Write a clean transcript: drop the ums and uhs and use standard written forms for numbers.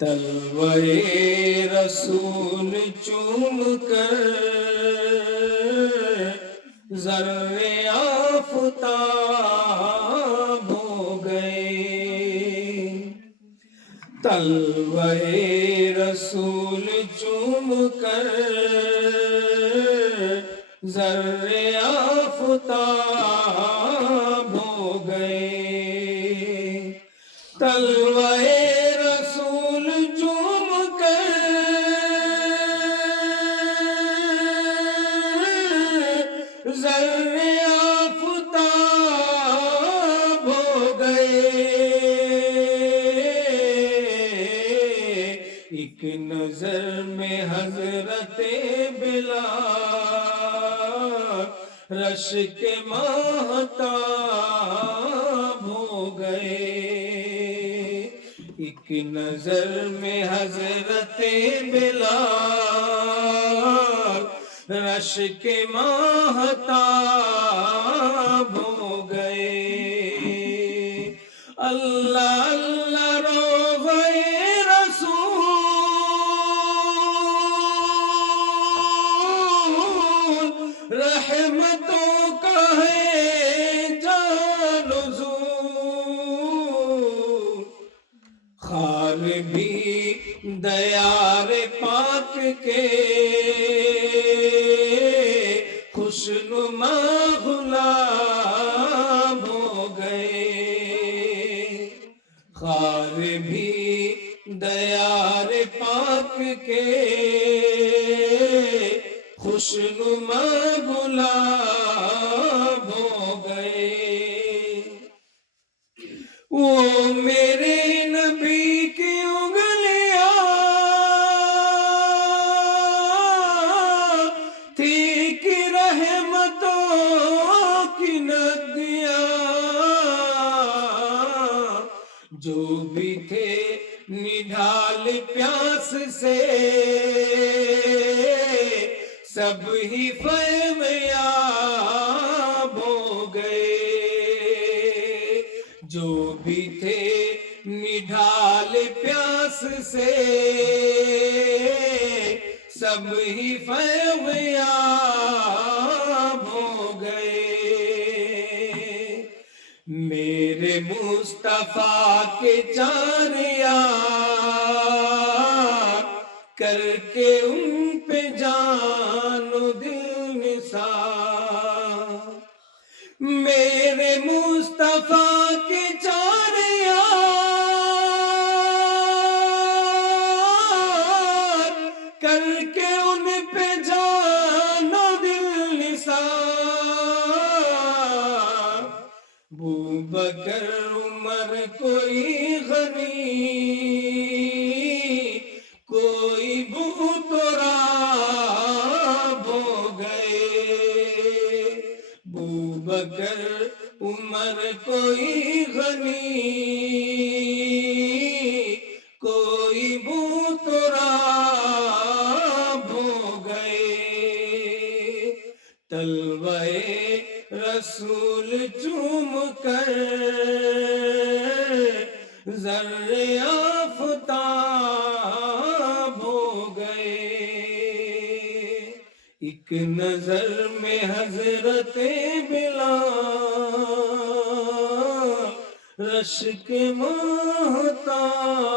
تلوے رسول چوم کر ذرے آفتاب ہو گئے، تلوے رسول چوم کر ذرے آفتاب ہو گئے، تلوے رسول چوم کر ذرے آفتاب ہو گئے، ایک نظر میں حضرت بلال رش کے ماہتاب ہو گئے، ایک نظر میں حضرت بلال رش کے ماہتاب ہو گئے، اللہ اللہ روغے رسول رحمتوں کا ہے جان حضور، خار بھی دیار پاک کے خوشنما غلام ہو گئے، خار بھی دیار پاک کے خوشنما غلام ہو گئے، وہ میرے نبی کی انگلیاں تھی کہ رحمتوں کی ندیاں، جو بھی تھے نڈھال پیاس سے سب ہی فیضیاب ہو گئے، جو بھی تھے نڈھال پیاس سے سب ہی فیضیاب ہو گئے، میرے مصطفیٰ کے چار یار کر کے ان پہ جان و دل نثار، میرے مصطفیٰ کے چار یار کر کے ان پہ جان و دل نثار، ابوبکر عمر کوئی غنی کوئی بہتراب ہو گئے، ابوبکر عمر کوئی غنی کوئی بہتراب ہو گئے، تلوے رسول چوم کر ذرے آفتاب ہو گئے، ایک نظر میں حضرت بلال رش کے ماہتاب